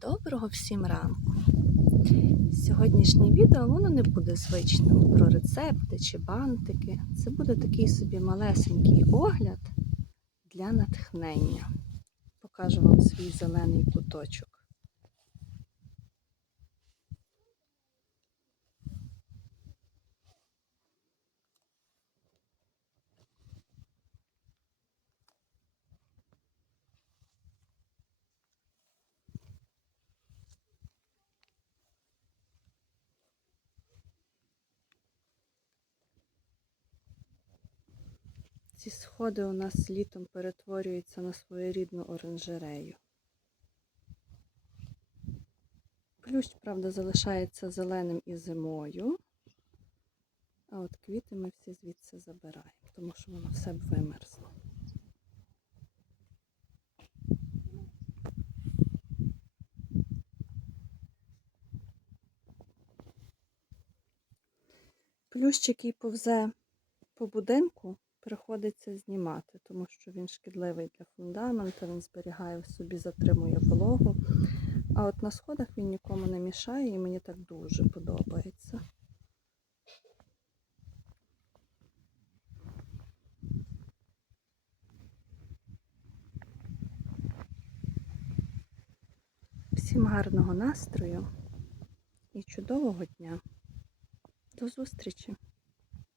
Доброго всім ранку! Сьогоднішнє відео воно не буде звичним про рецепти чи бантики. Це буде такий собі малесенький огляд для натхнення. Покажу вам свій зелений куточок. Ці сходи у нас літом перетворюються на своєрідну оранжерею. Плющ, правда, залишається зеленим і зимою. А от квіти ми всі звідси забираємо, тому що воно все б вимерзло. Плющ, який повзе по будинку, приходиться знімати, тому що він шкідливий для фундаменту, він зберігає в собі, затримує вологу. А от на сходах він нікому не мішає і мені так дуже подобається. Всім гарного настрою і чудового дня. До зустрічі!